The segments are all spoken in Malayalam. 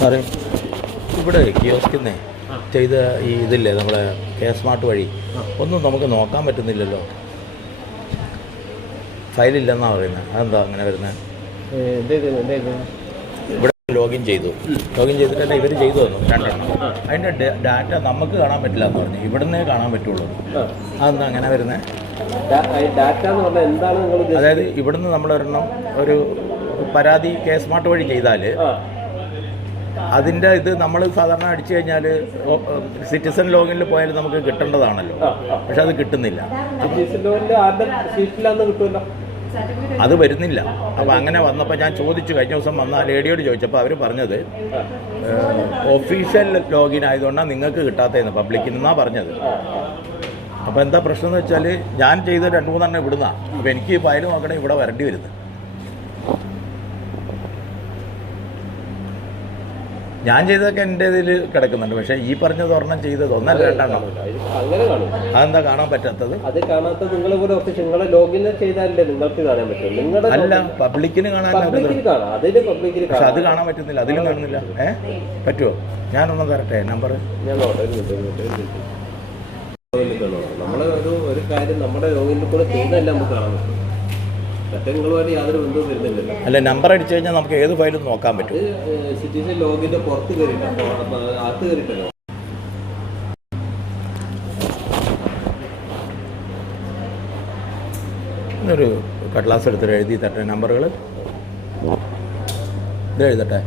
സാറേ, ഇവിടെ കിയോസ്കിന്നേ ചെയ്ത ഈ ഇതില്ലേ നമ്മളെ കെ സ്മാർട്ട് വഴി ഒന്നും നമുക്ക് നോക്കാൻ പറ്റുന്നില്ലല്ലോ. ഫയലില്ലെന്നാണ് പറയുന്നത്. അതെന്താ അങ്ങനെ വരുന്നത്? ഇവിടെ ലോഗിൻ ചെയ്തിട്ടല്ല ഇവർ ചെയ്തു തന്നു രണ്ടെണ്ണം. അതിൻ്റെ ഡാറ്റ നമുക്ക് കാണാൻ പറ്റില്ല എന്ന് പറഞ്ഞു. ഇവിടുന്നേ കാണാൻ പറ്റുള്ളൂ. അതെന്താ അങ്ങനെ വരുന്നത്? അതായത് ഇവിടുന്ന് നമ്മളൊരെണ്ണം ഒരു പരാതി കെ സ്മാർട്ട് വഴി ചെയ്താൽ അതിൻ്റെ ഇത് നമ്മൾ സാധാരണ അടിച്ചു കഴിഞ്ഞാൽ സിറ്റിസൺ ലോഗിനിൽ പോയാൽ നമുക്ക് കിട്ടേണ്ടതാണല്ലോ. പക്ഷെ അത് കിട്ടുന്നില്ല, അത് വരുന്നില്ല. അപ്പോൾ അങ്ങനെ വന്നപ്പോൾ ഞാൻ ചോദിച്ചു, കഴിഞ്ഞ ദിവസം വന്ന ആ ലേഡിയോട് ചോദിച്ചപ്പോൾ അവർ പറഞ്ഞത് ഒഫീഷ്യൽ ലോഗിൻ ആയതുകൊണ്ടാണ് നിങ്ങൾക്ക് കിട്ടാത്തതെന്ന്, പബ്ലിക്കിൽ നിന്നാണ് പറഞ്ഞത്. അപ്പോൾ എന്താ പ്രശ്നം എന്ന് വെച്ചാൽ ഞാൻ ചെയ്ത 2-3 ഇവിടുന്നാണ്. അപ്പോൾ എനിക്ക് ഫയൽ നോക്കണേ ഇവിടെ വരേണ്ടി വരുന്നത്. ഞാൻ ചെയ്തതൊക്കെ എൻ്റെ ഇതിൽ കിടക്കുന്നുണ്ട്. പക്ഷേ ഈ പറഞ്ഞത് ഒരെണ്ണം ചെയ്തത് ഒന്നല്ല രണ്ടെണ്ണം. അതെന്താ കാണാൻ പറ്റാത്തത്? അത് കാണാത്തത് നിങ്ങളെ ലോഗിൻ ചെയ്താലല്ലേ നിങ്ങൾക്ക് കാണാൻ പറ്റും. അല്ല, പബ്ലിക്കിന് കാണാൻ പക്ഷെ അത് കാണാൻ പറ്റുന്നില്ല, അതിലും കാണുന്നില്ല. പറ്റുമോ? ഞാനൊന്നും തരട്ടെ നമ്പർ. നമ്മളെ ഒരു കാര്യം നമ്മുടെ ലോഗിനിൽ കൂടെ ചെയ്യുന്നതല്ല നമുക്ക് കാണാൻ പറ്റും. നിങ്ങളുമായിട്ട് യാതൊരു ബന്ധവും വരുന്നില്ലല്ലോ. അല്ല, നമ്പർ അടിച്ചു കഴിഞ്ഞാൽ നമുക്ക് ഏത് ഫയലും നോക്കാൻ പറ്റും. സിറ്റിസൺ ലോഗിന്റെ പുറത്ത് കയറിയിട്ടോ അകത്ത് കയറിയിട്ടല്ലോ. ഇന്നൊരു കടലാസ് എടുത്തിട്ട് എഴുതി തട്ടെ നമ്പറുകൾ. ഇത് എഴുതട്ടെ.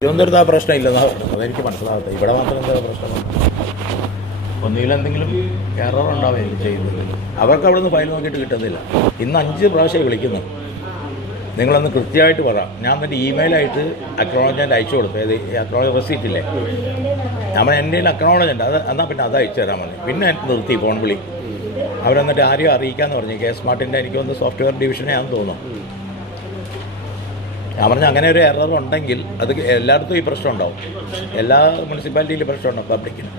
തിരുവനന്തപുരത്ത് ആ പ്രശ്നം ഇല്ലെന്നാണ് പറഞ്ഞത്. അതെനിക്ക് മനസ്സിലാകട്ടെ. ഇവിടെ മാത്രം എന്താ പ്രശ്നം? ഒന്നുകിൽ എന്തെങ്കിലും എറർ ഉണ്ടാവുകയും ചെയ്യുന്നത്. അവർക്ക് അവിടെ നിന്ന് ഫയൽ നോക്കിയിട്ട് കിട്ടുന്നില്ല. ഇന്ന് 5 പ്രാവശ്യം വിളിക്കുന്നു. നിങ്ങളൊന്ന് കൃത്യമായിട്ട് പറ. ഞാൻ എന്നിട്ട് ഇമെയിലായിട്ട് അക്നോളജ്മെൻറ്റ് അയച്ചു കൊടുത്തു. ഏത് അക്നോളജ് റെസീറ്റ് ഇല്ലേ, നമ്മൾ എൻ്റെ അക്നോളജ്മെൻറ്റ് അത് എന്നാൽ പിന്നെ അത് അയച്ചു തരാൻ മതി. പിന്നെ നിർത്തി ഫോൺ വിളി. അവരെന്നിട്ട് ആരെയും അറിയിക്കാമെന്ന് പറഞ്ഞു. കെ സ്മാർട്ടിൻ്റെ എനിക്ക് വന്ന് സോഫ്റ്റ്വെയർ ഡിവിഷനെയാണെന്ന് തോന്നുന്നു. ഞാൻ പറഞ്ഞു അങ്ങനെ ഒരു എറർ ഉണ്ടെങ്കിൽ അത് എല്ലായിടത്തും ഈ പ്രശ്നം ഉണ്ടാവും. എല്ലാ മുനിസിപ്പാലിറ്റിയിലും പ്രശ്നം ഉണ്ടാവും പബ്ലിക്കിന്.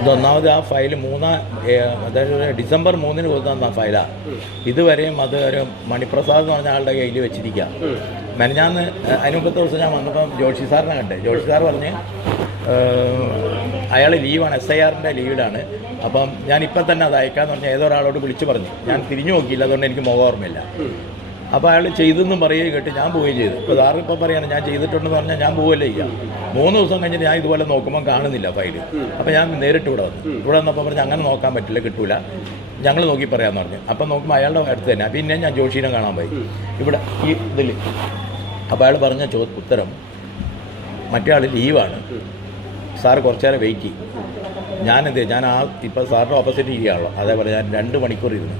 ഇതൊന്നാമത് ആ ഫയൽ അതായത് ഡിസംബർ 3 കൊടുത്ത ഫയലാണ്. ഇതുവരെയും അത് ഒരു മണിപ്രസാദ് എന്ന് പറഞ്ഞ ആളുടെ കയ്യിൽ വെച്ചിരിക്കുക. മെനഞ്ഞാന്ന് അതിന് മുമ്പത്തെ ദിവസം ഞാൻ വന്നപ്പം ജോഷി സാറിനെ കണ്ടേ. ജോഷി സാർ പറഞ്ഞ് അയാൾ ലീവാണ്, SIRൻ്റെ ലീവിലാണ്. അപ്പം ഞാനിപ്പം തന്നെ അത് അയക്കാമെന്ന് പറഞ്ഞാൽ ഏതൊരാളോട് വിളിച്ച് പറഞ്ഞു. ഞാൻ തിരിഞ്ഞു നോക്കിയില്ല, അതുകൊണ്ട് എനിക്ക് മുഖം ഓർമ്മയില്ല. അപ്പോൾ അയാൾ ചെയ്തെന്നും പറയുകയും കേട്ട് ഞാൻ പോവുകയും ചെയ്തു. ഇപ്പോൾ സാറ് ഇപ്പം പറയാണ് ഞാൻ ചെയ്തിട്ടുണ്ടെന്ന് പറഞ്ഞാൽ ഞാൻ പോവുകയല്ലേ ചെയ്യാം. 3 ദിവസം കഴിഞ്ഞിട്ട് ഞാൻ ഇതുപോലെ നോക്കുമ്പോൾ കാണുന്നില്ല ഫയല്. അപ്പോൾ ഞാൻ നേരിട്ട് ഇവിടെ വന്നപ്പോൾ പറഞ്ഞു അങ്ങനെ നോക്കാൻ പറ്റില്ല, കിട്ടൂല, ഞങ്ങൾ നോക്കി പറയാമെന്ന് പറഞ്ഞു. അപ്പം നോക്കുമ്പോൾ അയാളുടെ അടുത്ത് തന്നെ. പിന്നെ ഞാൻ ജോഷീനെ കാണാൻ പോയി ഇവിടെ ഈ ഇതിൽ. അപ്പോൾ അയാൾ പറഞ്ഞ ഉത്തരം മറ്റേ ആൾ ലീവാണ്, സാറ് കുറച്ച് നേരം വെയിറ്റ് ചെയ്യും. ഞാൻ ഇപ്പോൾ സാറിൻ്റെ ഓപ്പോസിറ്റ് ഇരിക്കുകയാണല്ലോ. അതേപോലെ ഞാൻ 2 മണിക്കൂർ ഇരുന്നു.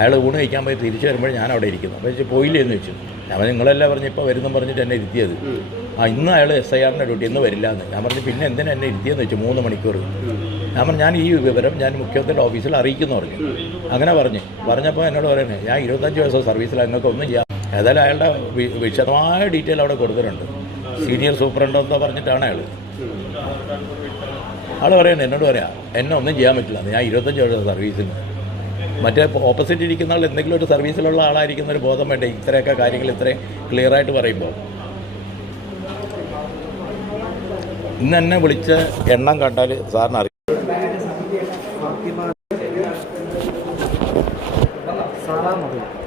അയാൾ ഊണ് കഴിക്കാൻ പോയി തിരിച്ചു വരുമ്പോൾ ഞാൻ അവിടെ ഇരിക്കുന്നു. അപ്പോൾ പോയില്ലേ എന്ന് വെച്ചു. ഞാൻ നിങ്ങളെല്ലാം പറഞ്ഞ് ഇപ്പോൾ വരുന്നെന്ന് പറഞ്ഞിട്ട് എന്നെ ഇരുത്തിയത്. ഇന്ന് അയാൾ SIRൻ്റെ ഡ്യൂട്ടി, ഇന്ന് വരില്ല എന്ന്. ഞാൻ പറഞ്ഞു പിന്നെ എന്തിനാ എന്നെ ഇരുത്തിയെന്ന് വെച്ചു 3 മണിക്കൂർ. ഞാൻ പറഞ്ഞു ഞാൻ ഈ വിവരം ഞാൻ മുഖ്യമന്ത്രിയുടെ ഓഫീസിൽ അറിയിക്കുന്നു പറഞ്ഞു. അങ്ങനെ പറഞ്ഞപ്പോൾ എന്നോട് പറയുന്നത് ഞാൻ 25 ദിവസം സർവീസിലാണ്, നിങ്ങൾക്ക് ഒന്നും ചെയ്യാം. ഏതായാലും അയാളുടെ വിശദമായ ഡീറ്റെയിൽ അവിടെ കൊടുത്തിട്ടുണ്ട്. സീനിയർ സൂപ്രണ്ട് എന്താ പറഞ്ഞിട്ടാണ് ആൾ പറയുന്നത്. എന്നോട് പറയാം എന്നെ ഒന്നും ചെയ്യാൻ പറ്റില്ല, ഞാൻ 25 ദിവസം സർവീസിൽ. മറ്റേ ഓപ്പോസിറ്റ് ഇരിക്കുന്ന ആൾ എന്തെങ്കിലും ഒരു സർവീസിലുള്ള ആളായിരിക്കുന്ന ഒരു ബോധം വേണ്ടേ ഇത്രയൊക്കെ കാര്യങ്ങൾ ഇത്രയും ക്ലിയറായിട്ട് പറയുമ്പോൾ. ഇന്ന് എന്നെ വിളിച്ച എണ്ണം കണ്ടാൽ സാറിന് അറിയാം.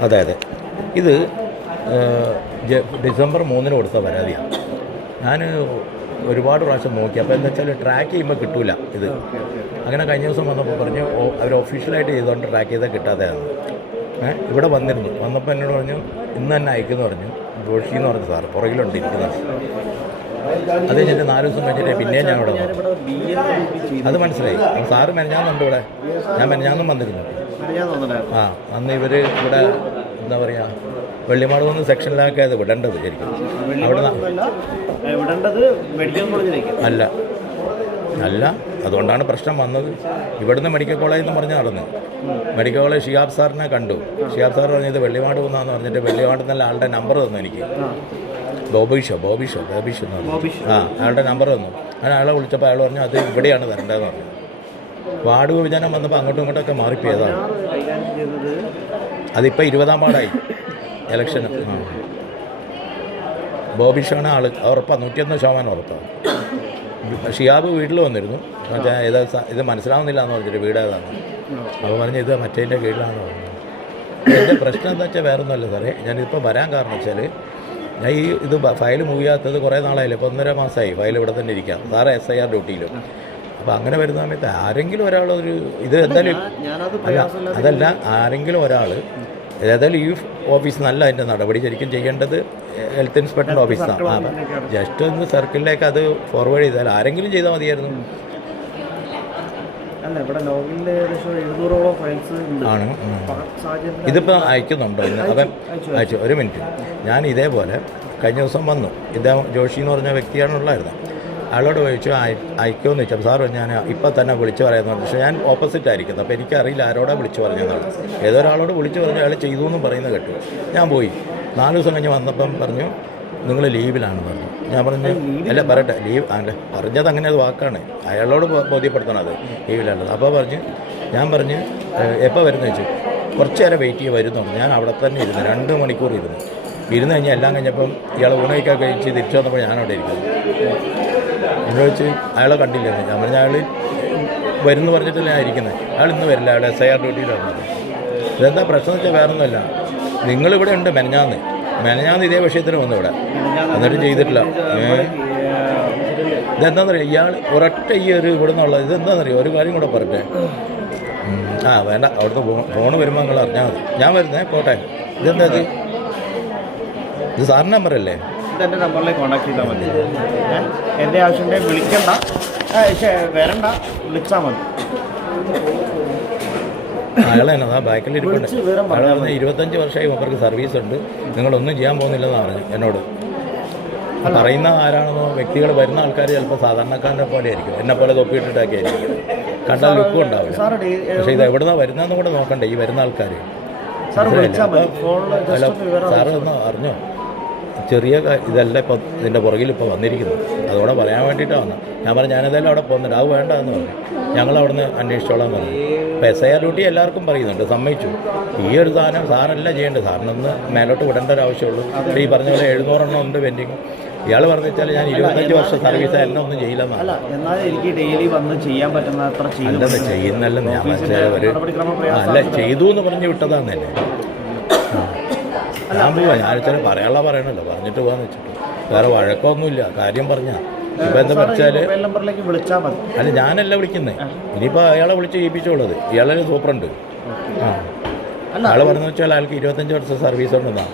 അതെ, ഇത് ഡിസംബർ 3 കൊടുത്ത പരാതിയാണ്. ഞാൻ ഒരുപാട് പ്രാവശ്യം നോക്കി. അപ്പോൾ എന്താ വെച്ചാൽ ട്രാക്ക് ചെയ്യുമ്പോൾ കിട്ടൂല ഇത്. അങ്ങനെ കഴിഞ്ഞ ദിവസം വന്നപ്പോൾ പറഞ്ഞു അവർ ഒഫീഷ്യലായിട്ട് ചെയ്തുകൊണ്ട് ട്രാക്ക് ചെയ്താൽ കിട്ടാതെയാണ്. ഇവിടെ വന്നപ്പോൾ എന്നോട് പറഞ്ഞു ഇന്ന് തന്നെ അയക്കുമെന്ന് പറഞ്ഞു. ജോഷി എന്ന് പറഞ്ഞ സാറ് പുറകിലുണ്ട് ഇരിക്കുന്നത്. അത് കഴിഞ്ഞിട്ട് 4 ദിവസം കഴിഞ്ഞിട്ട് പിന്നെയും ഞാൻ ഇവിടെ വന്നു. അത് മനസ്സിലായി. സാറ് മെനഞ്ഞാന്നുണ്ട് ഇവിടെ. ഞാൻ മെനഞ്ഞാന്നും വന്നിരുന്നു. അന്ന് ഇവർ ഇവിടെ എന്താ പറയുക വെള്ളിമാട് നിന്ന് സെക്ഷനിലാക്കി അത് വിടേണ്ടത് ശരിക്കും. അവിടെ അല്ല അതുകൊണ്ടാണ് പ്രശ്നം വന്നത്. ഇവിടുന്ന് മെഡിക്കൽ കോളേജ് എന്ന് പറഞ്ഞ് നടന്നു. മെഡിക്കൽ കോളേജ് ഷിഹാബ് സാറിനെ കണ്ടു. ഷിഹാബ് സാർ പറഞ്ഞത് വെള്ളിമാട് വന്നാന്ന് പറഞ്ഞിട്ട് വെള്ളിമാട് നല്ല ആളുടെ നമ്പർ തന്നു എനിക്ക്. ബോബിഷോ എന്ന് പറഞ്ഞു. അയാളുടെ നമ്പർ തന്നു. അങ്ങനെ അയാളെ വിളിച്ചപ്പോൾ അയാൾ പറഞ്ഞു അത് ഇവിടെയാണ് തരേണ്ടതെന്ന് പറഞ്ഞു. വാർഡ് വിഭജനം വന്നപ്പോൾ അങ്ങോട്ടും ഇങ്ങോട്ടൊക്കെ മാറിപ്പോയതാണ്. കൈകാര്യം ചെയ്തത് അതിപ്പോൾ 20-ാം വാർഡായി ഇലക്ഷന്. ബോബിഷാണ് ആൾ ഉറപ്പാണ്, 101% ഉറപ്പാണ്. ഷിയാബ് വീട്ടിൽ വന്നിരുന്നു, മറ്റേ ഇത് മനസ്സിലാവുന്നില്ല എന്ന് പറഞ്ഞിട്ട് വീട് ഏതാണ്. അപ്പോൾ പറഞ്ഞ് ഇത് മറ്റേതിൻ്റെ കീഴിലാണെന്ന് പറഞ്ഞു. എൻ്റെ പ്രശ്നം എന്താ വെച്ചാൽ വേറെ ഒന്നുമല്ല സാറേ, ഞാനിപ്പോൾ വരാൻ കാരണം വെച്ചാൽ ഞാൻ ഇത് ഫയൽ മൂവ് ചെയ്യാത്തത് കുറേ നാളായില്ല, ഇപ്പോൾ 1.5 മാസമായി ഫയൽ ഇവിടെ തന്നെ ഇരിക്കാം സാറേ, SIR ഡ്യൂട്ടിയിലും. അപ്പോൾ അങ്ങനെ വരുന്ന സമയത്ത് ആരെങ്കിലും ഒരാൾ ഇത് എന്തായാലും അതല്ല, ആരെങ്കിലും ഒരാൾ ഏതായാലും ഈ ഓഫീസ് നല്ല അതിൻ്റെ നടപടി ശരിക്കും ചെയ്യേണ്ടത് ഹെൽത്ത് ഇൻസ്പെക്ടർ ഓഫീസാണ്. ജസ്റ്റ് ഒന്ന് സർക്കിളിലേക്ക് അത് ഫോർവേഡ് ചെയ്താൽ ആരെങ്കിലും ചെയ്താൽ മതിയായിരുന്നു. അല്ല, ഇവിടെ ലോഗിനിൽ ഏകദേശം 700ഓളം ഫയൽസ് ആണ്. ഇതിപ്പോൾ അയക്കുന്നുണ്ടോ? അപ്പം അയച്ചു. ഒരു മിനിറ്റ്, ഞാൻ ഇതേപോലെ കഴിഞ്ഞ ദിവസം വന്നു, ജോഷി എന്ന് പറഞ്ഞ വ്യക്തിയാണുള്ളായിരുന്നു. അയാളോട് ചോദിച്ചു അയക്കുമെന്ന് ചോദിച്ചാൽ സാർ ഞാൻ ഇപ്പം തന്നെ വിളിച്ചു പറയാമെന്ന്. പക്ഷേ ഞാൻ ഓപ്പോസിറ്റ് ആയിരിക്കുന്നു, അപ്പോൾ എനിക്കറിയില്ല ആരോടാ വിളിച്ചു പറഞ്ഞതെന്നാണ്. ഏതൊരാളോട് വിളിച്ചു പറഞ്ഞു, അയാൾ ചെയ്തു എന്നും പറയുന്നത് കേട്ടു. ഞാൻ പോയി 4 ദിവസം കഴിഞ്ഞ് വന്നപ്പം പറഞ്ഞു നിങ്ങൾ ലീവിലാണെന്ന് പറഞ്ഞു. ഞാൻ പറഞ്ഞു അല്ല പറയട്ടെ, ലീവ് അല്ല പറഞ്ഞത് അങ്ങനെ ഒരു വാക്കാണ്, അയാളോട് ബോധ്യപ്പെടുത്തണം അത് ലീവിലാണത്. അപ്പോൾ ഞാൻ പറഞ്ഞു എപ്പോൾ വരുന്നു വെച്ചു. കുറച്ച് നേരം വെയിറ്റ് ചെയ്ത് വരുന്നുണ്ട്. ഞാൻ അവിടെ തന്നെ ഇരുന്നു, 2 മണിക്കൂർ ഇരുന്ന് കഴിഞ്ഞാൽ എല്ലാം കഴിഞ്ഞപ്പം ഇയാൾ ഊണയൊക്കെ കഴിച്ച് തിരിച്ചു വന്നപ്പോൾ ഞാനവിടെ ഇരിക്കുന്നു. എന്നോട് വെച്ച് അയാളെ കണ്ടില്ലെന്ന്. ഞാൻ പറഞ്ഞ അയാൾ വരുന്നു പറഞ്ഞിട്ടല്ല ഞാൻ ഇരിക്കുന്നത്. അയാൾ ഇന്ന് വരില്ല, അയാൾ SIR ഡ്യൂട്ടിയിലാണ്. ഇതെന്താ പ്രശ്നം വെച്ചാൽ വേറെ ഒന്നുമല്ല, നിങ്ങളിവിടെ ഉണ്ട്. മെനഞ്ഞാന്ന് ഇതേ വിഷയത്തിന് വന്നു ഇവിടെ, എന്നിട്ട് ചെയ്തിട്ടില്ല. ഇതെന്താണെന്നറിയാം, ഇയാൾ ഒരൊറ്റ ഈ ഇവിടെ നിന്നുള്ള ഇതെന്താണെന്നറിയാം, ഒരു കാര്യം കൂടെ പറയട്ടെ. വേണ്ട, അവിടുന്ന് ഫോണ് വരുമ്പോൾ നിങ്ങൾ അറിഞ്ഞാൽ മതി. ഞാൻ വരുന്നേ, പോട്ടെ. ഇതെന്താ ഇത് സാറിൻ്റെ നമ്പറല്ലേ? ഇതെൻ്റെ നമ്പറിലേക്ക് കോൺടാക്ട് ചെയ്താൽ മതി. എൻ്റെ ആവശ്യമുണ്ടെങ്കിൽ വിളിക്കണ്ട, വരണ്ട, വിളിച്ചാൽ മതി. അയാൾ തന്നെ ആ ബാക്കിൽ ഇരിപ്പുണ്ട്. അയാൾ പറഞ്ഞ 25 വർഷമായി അവർക്ക് സർവീസ് ഉണ്ട്, നിങ്ങളൊന്നും ചെയ്യാൻ പോകുന്നില്ലെന്ന് പറഞ്ഞു എന്നോട്. പറയുന്ന ആരാണെന്നോ വ്യക്തികൾ വരുന്ന ആൾക്കാർ ചിലപ്പോൾ സാധാരണക്കാരനെ പോലെ ആയിരിക്കും, എന്നെ പോലെ തൊപ്പിയിട്ടിട്ടൊക്കെ ആയിരിക്കും, കണ്ടാൽ ലുക്കും ഉണ്ടാവില്ല. പക്ഷേ ഇത് എവിടുന്നാ വരുന്നതെന്ന് കൂടെ നോക്കണ്ടേ ഈ വരുന്ന ആൾക്കാർ. അല്ല സാറ് ഒന്ന് അറിഞ്ഞോ, ചെറിയ ഇതല്ല ഇപ്പോൾ ഇതിൻ്റെ പുറകിൽ ഇപ്പോൾ വന്നിരിക്കുന്നു, അതോടെ പറയാൻ വേണ്ടിയിട്ടാണ് വന്നത്. ഞാൻ പറഞ്ഞു ഞാനേതായാലും അവിടെ പോകുന്നുണ്ട്, അത് വേണ്ട എന്ന് പറഞ്ഞു. ഞങ്ങൾ അവിടെ നിന്ന് അന്വേഷിച്ചോളാൻ പറഞ്ഞു. ഇപ്പോൾ SIR ഡ്യൂട്ടി എല്ലാവർക്കും പറയുന്നുണ്ട്, സമ്മതിച്ചു. ഈ ഒരു സാധനം സാറല്ല ചെയ്യേണ്ടത്, സാറിനൊന്ന് മേലോട്ട് വിടേണ്ട ഒരു ആവശ്യമുള്ളൂ. ഈ പറഞ്ഞ പോലെ 700 ഉണ്ട് പെൻഡിങ്. ഇയാൾ പറഞ്ഞു വെച്ചാൽ ഞാൻ 25 വർഷം സർവീസ് എന്നെ ഒന്നും ചെയ്യില്ലെന്നാണ്. എന്നാൽ എനിക്ക് ഡെയിലി വന്ന് ചെയ്യാൻ പറ്റുന്ന അത്ര അല്ലെന്ന് ചെയ്യുന്നല്ലെന്ന് ഞാൻ മനസ്സിലായി. അല്ല ചെയ്തു എന്ന് പറഞ്ഞു വിട്ടതാന്ന് തന്നെ. ഞാൻ പോവാ, ഞാൻ ചില പറയണല്ലോ, പറഞ്ഞിട്ട് പോകാന്ന് വെച്ചിട്ട് വേറെ വഴക്കമൊന്നുമില്ല, കാര്യം പറഞ്ഞാൽ. ഇപ്പം എന്താ വെച്ചാൽ അല്ല ഞാനല്ല വിളിക്കുന്നത്, ഇനിയിപ്പോൾ അയാളെ വിളിച്ച് ചെയ്യിപ്പിച്ചോളത്. ഇയാളെ സൂപ്പറുണ്ട്. അയാൾ പറഞ്ഞു വെച്ചാൽ അയാൾക്ക് 25 വർഷം സർവീസ് ഉണ്ടെന്നാണ്,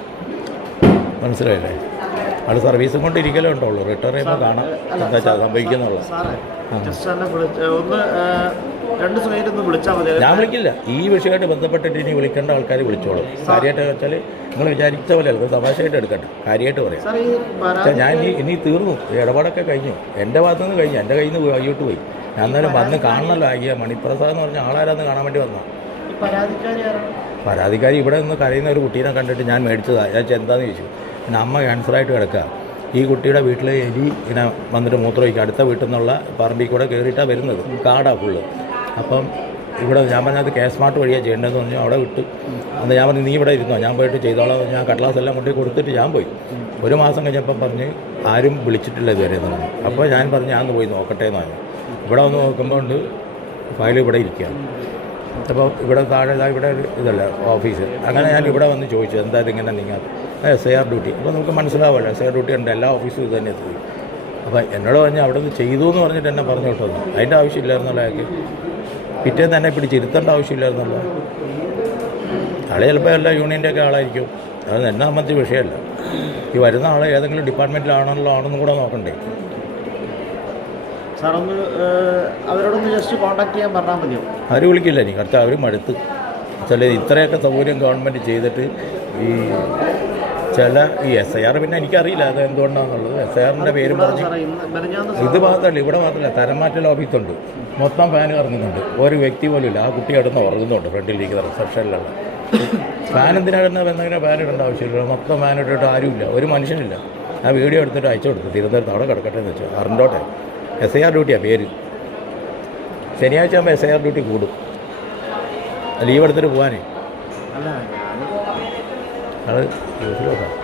മനസ്സിലായില്ലേ? ആൾ സർവീസും കൊണ്ട് ഇരിക്കലേ ഉണ്ടുള്ളൂ, റിട്ടയർ ചെയ്യുമ്പോൾ കാണാം എന്താ വെച്ചാൽ സംഭവിക്കുന്നുള്ളൂ. ഞാൻ വിളിക്കില്ല, ഈ വിഷയമായിട്ട് ബന്ധപ്പെട്ടിട്ട് ഇനി വിളിക്കേണ്ട ആൾക്കാർ വിളിച്ചോളും. കാര്യമായിട്ട് വെച്ചാൽ നിങ്ങൾ വിചാരിച്ച പോലെ അല്ല, തമാശയായിട്ട് എടുക്കട്ടെ, കാര്യമായിട്ട് പറയാം. ഞാൻ ഇനി തീർന്നു, ഇടപാടൊക്കെ കഴിഞ്ഞു, എൻ്റെ ഭാഗത്തു നിന്ന് കഴിഞ്ഞു, എൻ്റെ കയ്യിൽ നിന്ന് വൈകിട്ട് പോയി. ഞാൻ അന്നേരം വന്ന് കാണണമല്ലോ, അയ്യ മണിപ്രസാദ് എന്ന് പറഞ്ഞ ആളാരാന്ന് കാണാൻ വേണ്ടി വന്നു. പരാതിക്കാരി ഇവിടെ നിന്ന് കരയുന്ന ഒരു കുട്ടീനെ കണ്ടിട്ട് ഞാൻ മേടിച്ചതാണ്. ഞാൻ എന്താണെന്ന് ചോദിച്ചു. പിന്നെ അമ്മ ക്യാൻസറായിട്ട് കിടക്കുക, ഈ കുട്ടിയുടെ വീട്ടിൽ എലി ഇങ്ങനെ വന്നിട്ട് മൂത്രമൊഴിക്കുക, അടുത്ത വീട്ടിൽ നിന്നുള്ള പറമ്പിൽ കൂടെ കയറിയിട്ടാണ് വരുന്നത്, കാടാണ് ഫുള്ള്. അപ്പം ഇവിടെ ഞാൻ പറഞ്ഞത് കേസ് സ്മാർട്ട് വഴിയാണ് ചെയ്യേണ്ടതെന്ന് പറഞ്ഞു. അവിടെ വിട്ടു. അന്ന് ഞാൻ പറഞ്ഞു നീ ഇവിടെ ഇരുന്നോ, ഞാൻ പോയിട്ട് ചെയ്തോളാം. ഞാൻ കടലാസ് എല്ലാം കൊണ്ടു കൊടുത്തിട്ട് ഞാൻ പോയി. 1 മാസം കഴിഞ്ഞപ്പം പറഞ്ഞ് ആരും വിളിച്ചിട്ടില്ല ഇതുവരെ എന്ന് പറഞ്ഞു. അപ്പോൾ ഞാൻ പറഞ്ഞു ഞാൻ ഒന്ന് പോയി നോക്കട്ടെ എന്ന് പറഞ്ഞു. ഇവിടെ വന്ന് നോക്കുമ്പോൾ ഉണ്ട് ഫയൽ ഇവിടെ ഇരിക്കുകയാണ്. അപ്പോൾ ഇവിടെ താഴെ ഇവിടെ ഇതല്ല ഓഫീസ്. അങ്ങനെ ഞാൻ ഇവിടെ വന്ന് ചോദിച്ചു എന്താ ഇതിങ്ങനെ നിങ്ങൾ SIR ഡ്യൂട്ടി. അപ്പോൾ നമുക്ക് മനസ്സിലാവുമല്ലോ SIR ഡ്യൂട്ടി ഉണ്ട്, എല്ലാ ഓഫീസും ഇത് തന്നെ എത്തി. അപ്പോൾ എന്നോട് പറഞ്ഞാൽ അവിടെ നിന്ന് ചെയ്തു എന്ന് പറഞ്ഞിട്ട് എന്നെ പറഞ്ഞു വിട്ടു. അതിൻ്റെ ആവശ്യമില്ലായിരുന്നല്ലോ അയാൾക്ക്. പിറ്റേന്ന് തന്നെ പിടിച്ചിരുത്തേണ്ട ആവശ്യമില്ലായിരുന്നല്ലോ. ആളെ ചിലപ്പോൾ എല്ലാ യൂണിയൻ്റെയൊക്കെ ആളായിരിക്കും, അത് എന്നെ സംബന്ധിച്ച വിഷയമല്ല. ഈ വരുന്ന ആളെ ഏതെങ്കിലും ഡിപ്പാർട്ട്മെൻറ്റിലാണല്ലോ ആണെന്നും കൂടെ നോക്കണ്ടേ. സാറൊന്ന് അവരോടൊന്ന് ജസ്റ്റ് കോൺടാക്ട് ചെയ്യാൻ പറഞ്ഞാൽ മതിയോ? അവർ വിളിക്കില്ല ഇനി, കറക്റ്റ് അവർ മടുത്ത്. ചില ഇത്രയൊക്കെ സൗകര്യം ഗവൺമെൻറ് ചെയ്തിട്ട് ഈ ചില ഈ SIR പിന്നെ എനിക്കറിയില്ല അത് എന്തുകൊണ്ടാണെന്നുള്ളത്. SIRൻ്റെ പേരും പറഞ്ഞ് ഇത് മാത്രമല്ല, ഇവിടെ മാത്രമല്ല, തരംമാറ്റൽ ഓഫീസുണ്ട്, മൊത്തം ഫാൻ കറങ്ങുന്നുണ്ട്, ഒരു വ്യക്തി പോലും ഇല്ല. ആ കുട്ടി കിടന്ന് ഉറങ്ങുന്നുണ്ട് ഫ്രണ്ടിലിരിക്കുന്ന റിസപ്ഷനിലുള്ള. ഫാൻ എന്തിനാണെന്ന് എന്തെങ്കിലും ഫാൻ ഇടേണ്ട ആവശ്യമില്ല, മൊത്തം ഫാൻ ഇട്ടിട്ട് ആരുമില്ല, ഒരു മനുഷ്യനില്ല. ആ വീഡിയോ എടുത്തിട്ട് അയച്ചു കൊടുത്തു, തിരുവനന്തപുരത്ത് അവിടെ കിടക്കട്ടെ എന്ന് വെച്ചാൽ അറിഞ്ഞോട്ടെ. SIR ഡ്യൂട്ടിയാണ് പേര്. ശനിയാഴ്ച ആകുമ്പോൾ SIR ഡ്യൂട്ടി കൂടും, ലീവ് എടുത്തിട്ട് പോകാനേ. അല്ല ഞാൻ അത് യൂസിലോട്ടാണ്.